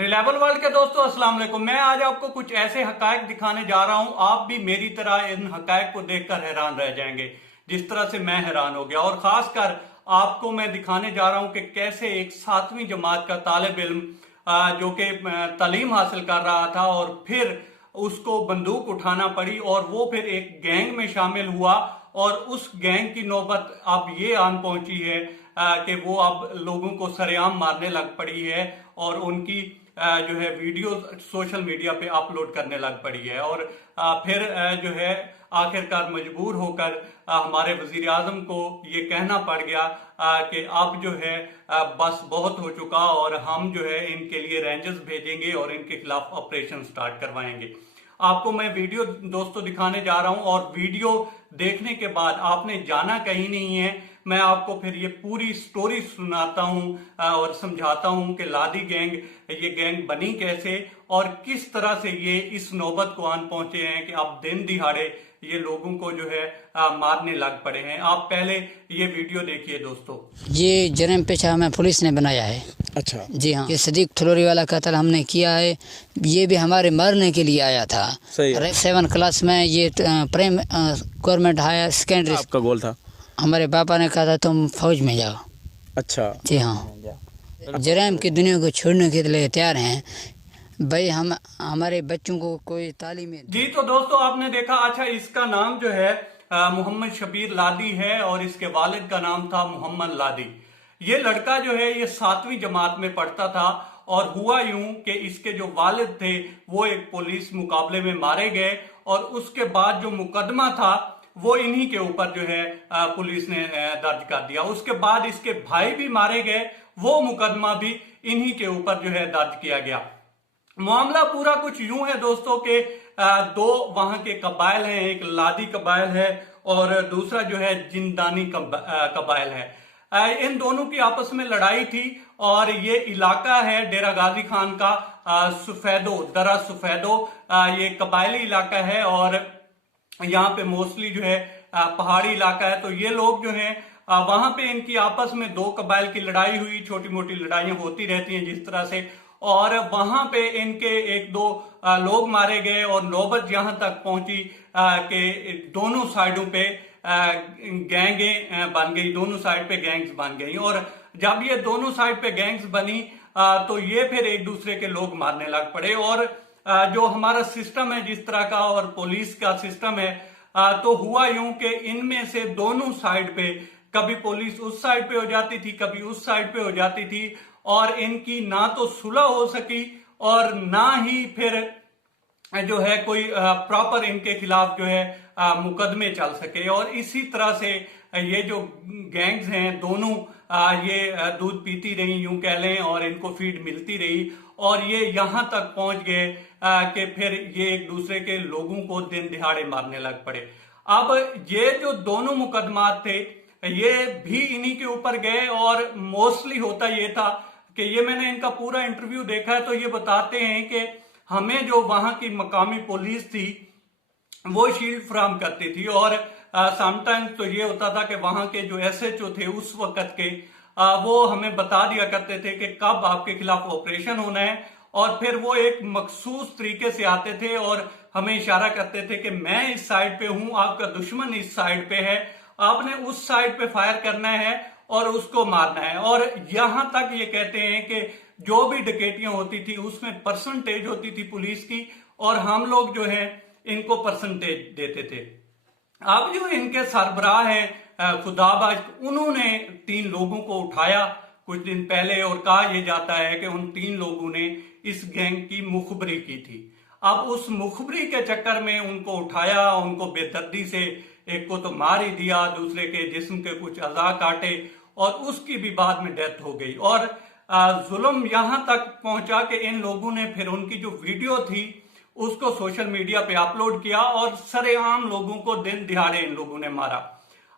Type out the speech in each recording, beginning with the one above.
Reliable world के दोस्तों अस्सलाम वालेकुम। मैं आज आपको कुछ ऐसे हकायक दिखाने जा रहा हूं, आप भी मेरी तरह इन हकायक को देखकर हैरान रह जाएंगे जिस तरह से मैं हैरान हो गया। और खासकर आपको मैं दिखाने जा रहा हूं कि कैसे एक 7वीं जमात का तालिब इल्म जो कि तालीम हासिल कर रहा था और फिर उसको बंदूक उठाना पड़ी और वो फिर एक गैंग में शामिल हुआ और उस गैंग की नौबत अब ये आन पहुंची है कि वो अब लोगों को सरेआम मारने लग पड़ी है और उनकी जो है वीडियो सोशल मीडिया पे अपलोड करने लग पड़ी है। और फिर जो है आखिरकार मजबूर होकर हमारे वजीर आजम को ये कहना पड़ गया कि अब जो है बस बहुत हो चुका और हम जो है इनके लिए रेंजर्स भेजेंगे और इनके खिलाफ ऑपरेशन स्टार्ट करवाएंगे। आपको मैं वीडियो दोस्तों दिखाने जा रहा हूं और वीडियो देखने के बाद आपने जाना कहीं नहीं है। मैं आपको फिर ये पूरी स्टोरी सुनाता हूं और समझाता हूं कि लादी गैंग ये गैंग बनी कैसे और किस तरह से ये इस नौबत को आन पहुंचे हैं कि अब दिन दिहाड़े ये लोगों को जो है मारने लग पड़े हैं। आप पहले ये वीडियो देखिए दोस्तों। ये जरम पेशा हमें पुलिस ने बनाया है। अच्छा जी हाँ, ये सदीक थलोरी वाला कत्ल हमने किया है। ये भी हमारे मरने के लिए आया था। सही है। 7 क्लास में ये प्रेम गवर्नमेंट हायर सेकेंडरी आपका गोल था? हमारे पापा ने कहा था तुम फौज में जाओ। अच्छा जी हाँ, जराइम की दुनिया को छोड़ने के लिए तैयार हैं भाई। हम हमारे बच्चों को कोई तालीम जी तो दोस्तों आपने देखा। अच्छा, इसका नाम जो है मोहम्मद शबीर लादी है और इसके वालिद का नाम था मोहम्मद लादी। ये लड़का जो है ये 7वीं जमात में पढ़ता था और हुआ यूं कि इसके जो वालिद थे वो एक पुलिस मुकाबले में मारे गए और उसके बाद जो मुकदमा था वो इन्हीं के ऊपर जो है पुलिस ने दर्ज कर दिया। उसके बाद इसके भाई भी मारे गए, वो मुकदमा भी इन्हीं के ऊपर जो है दर्ज किया गया। मामला पूरा कुछ यूं है दोस्तों के दो वहां के कबाइल हैं, एक लादी कबाइल है और दूसरा जो है जिंदानी कबाइल है। इन दोनों की आपस में लड़ाई थी और ये इलाका है डेरा गाजी खान का सुफेदो, दरा सुफेदो, ये कबायली इलाका है और यहाँ पे मोस्टली जो है पहाड़ी इलाका है। तो ये लोग जो है वहां पे इनकी आपस में दो कबाइल की लड़ाई हुई, छोटी मोटी लड़ाइयां होती रहती हैं जिस तरह से, और वहां पे इनके एक दो लोग मारे गए और नौबत यहां तक पहुंची कि दोनों साइडों पे गैंगे बन गई, दोनों साइड पे गैंग्स बन गई। और जब ये दोनों साइड पे गैंग्स बनी तो ये फिर एक दूसरे के लोग मारने लग पड़े। और जो हमारा सिस्टम है जिस तरह का और पुलिस का सिस्टम है, तो हुआ यूं कि इनमें से दोनों साइड पे कभी पुलिस उस साइड पे हो जाती थी, कभी उस साइड पे हो जाती थी और इनकी ना तो सुलह हो सकी और ना ही फिर जो है कोई प्रॉपर इनके खिलाफ जो है मुकदमे चल सके। और इसी तरह से ये जो गैंग्स हैं दोनों ये दूध पीती रही यूं कह लें और इनको फीड मिलती रही और ये यहां तक पहुंच गए कि फिर ये एक दूसरे के लोगों को दिन दिहाड़े मारने लग पड़े। अब ये जो दोनों मुकदमात थे ये भी इन्हीं के ऊपर गए और मोस्टली होता ये था कि ये मैंने इनका पूरा इंटरव्यू देखा है तो ये बताते हैं कि हमें जो वहां की मकामी पुलिस थी वो शील्ड फ्राहम करती थी और समटाइम्स तो ये होता था कि वहां के जो एसएचओ थे उस वक्त के वो हमें बता दिया करते थे कि कब आपके खिलाफ ऑपरेशन होना है और फिर वो एक मखसूस तरीके से आते थे और हमें इशारा करते थे कि मैं इस साइड पे हूं, आपका दुश्मन इस साइड पे है, आपने उस साइड पे फायर करना है और उसको मारना है। और यहां तक ये कहते हैं कि जो भी डकैतियां होती थी उसमें परसेंटेज होती थी पुलिस की और हम लोग जो है इनको परसेंटेज देते थे। अब जो इनके सरबराह हैं खुदाबाज, उन्होंने 3 लोगों को उठाया कुछ दिन पहले और कहा यह जाता है कि उन 3 लोगों ने इस गैंग की मुखबरी की थी। अब उस मुखबरी के चक्कर में उनको उठाया, उनको बेदर्दी से एक को तो मार ही दिया, दूसरे के जिस्म के कुछ अज़ा काटे और उसकी भी बाद में डेथ हो गई। और जुल्म यहां तक पहुंचा कि इन लोगों ने फिर उनकी जो वीडियो थी उसको सोशल मीडिया पे अपलोड किया और सरेआम लोगों को दिन दिहाड़े इन लोगों ने मारा।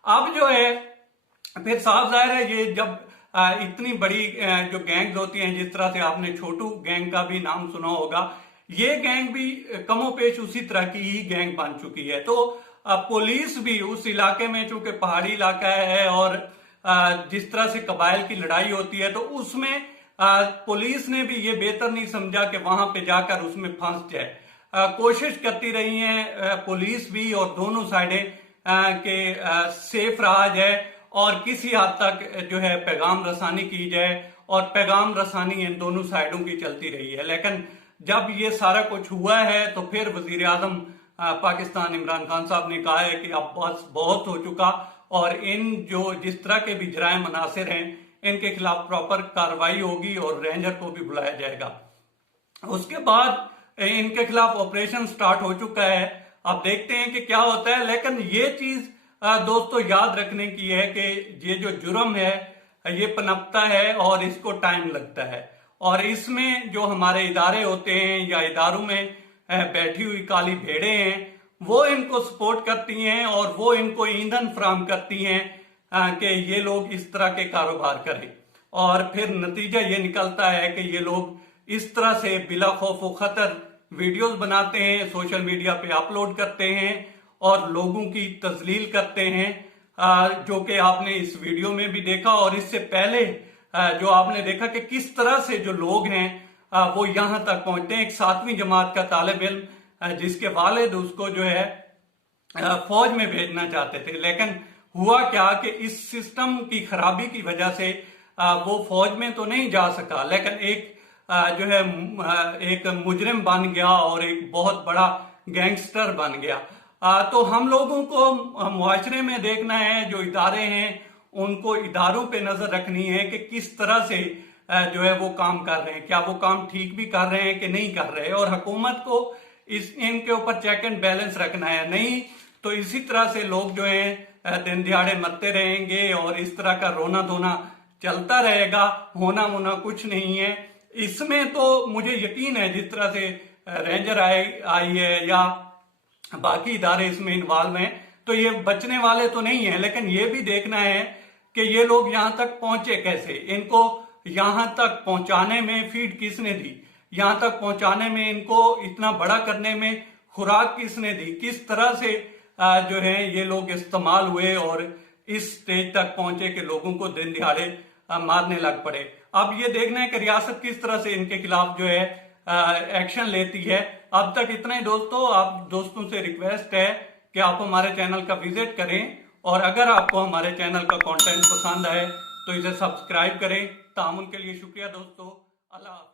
अब जो है फिर साफ जाहिर है ये जब इतनी बड़ी जो गैंग्स होती हैं, जिस तरह से आपने छोटू गैंग का भी नाम सुना होगा, ये गैंग भी कमोपेश उसी तरह की ही गैंग बन चुकी है। तो पुलिस भी उस इलाके में, चूंकि पहाड़ी इलाका है और जिस तरह से कबाइल की लड़ाई होती है तो उसमें पुलिस ने भी ये बेहतर नहीं समझा कि वहां पे जाकर उसमें फंस जाए। कोशिश करती रही है पुलिस भी और दोनों साइडें के सेफ रहा जाए और किसी हद तक जो है पैगाम रसानी की जाए, और पैगाम रसानी इन दोनों साइडों की चलती रही है। लेकिन जब ये सारा कुछ हुआ है तो फिर वजीर आजम पाकिस्तान इमरान खान साहब ने कहा है कि अब बस बहुत हो चुका, और इन जो जिस तरह के भी जराइम मुनासिर हैं इनके खिलाफ प्रॉपर कार्रवाई होगी और रेंजर को भी बुलाया जाएगा। उसके बाद इनके खिलाफ ऑपरेशन स्टार्ट हो चुका है। अब देखते हैं कि क्या होता है। लेकिन ये चीज दोस्तों याद रखने की है कि ये जो जुर्म है ये पनपता है और इसको टाइम लगता है, और इसमें जो हमारे इदारे होते हैं या इदारों में बैठी हुई काली भेड़े हैं वो इनको सपोर्ट करती हैं और वो इनको ईंधन फराहम करती हैं कि ये लोग इस तरह के कारोबार करें, और फिर नतीजा ये निकलता है कि ये लोग इस तरह से बिला खौफ व खतर वीडियोस बनाते हैं, सोशल मीडिया पे अपलोड करते हैं और लोगों की तजलील करते हैं, जो कि आपने इस वीडियो में भी देखा। और इससे पहले जो आपने देखा कि किस तरह से जो लोग हैं वो यहां तक पहुंचते हैं। एक 7वीं जमात का तालिब इल्म जिसके वालिद उसको जो है फौज में भेजना चाहते थे, लेकिन हुआ क्या कि इस सिस्टम की खराबी की वजह से वो फौज में तो नहीं जा सका, लेकिन एक जो है एक मुजरिम बन गया और एक बहुत बड़ा गैंगस्टर बन गया। तो हम लोगों को मुआशरे में देखना है, जो इदारे हैं उनको इदारों पे नजर रखनी है कि किस तरह से जो है वो काम कर रहे हैं, क्या वो काम ठीक भी कर रहे हैं कि नहीं कर रहे, और हुकूमत को इनके ऊपर चेक एंड बैलेंस रखना है। नहीं तो इसी तरह से लोग जो हैं दिन दिहाड़े मरते रहेंगे और इस तरह का रोना धोना चलता रहेगा, होना मोना कुछ नहीं है इसमें। तो मुझे यकीन है जिस तरह से रेंजर आई है या बाकी इदारे इसमें इन्वॉल्व हैं तो ये बचने वाले तो नहीं है, लेकिन ये भी देखना है कि ये लोग यहां तक पहुंचे कैसे, इनको यहां तक पहुंचाने में फीड किसने दी, यहां तक पहुंचाने में इनको इतना बड़ा करने में खुराक किसने दी, किस तरह से जो है ये लोग इस्तेमाल हुए और इस स्टेज तक पहुंचे कि लोगों को दिन दिहाड़े मारने लग पड़े। अब ये देखना है कि रियासत किस तरह से इनके खिलाफ जो है एक्शन लेती है। अब तक इतना ही दोस्तों। आप दोस्तों से रिक्वेस्ट है कि आप हमारे चैनल का विजिट करें, और अगर आपको हमारे चैनल का कंटेंट पसंद आए तो इसे सब्सक्राइब करें। तामुन के लिए शुक्रिया दोस्तों। अल्लाह।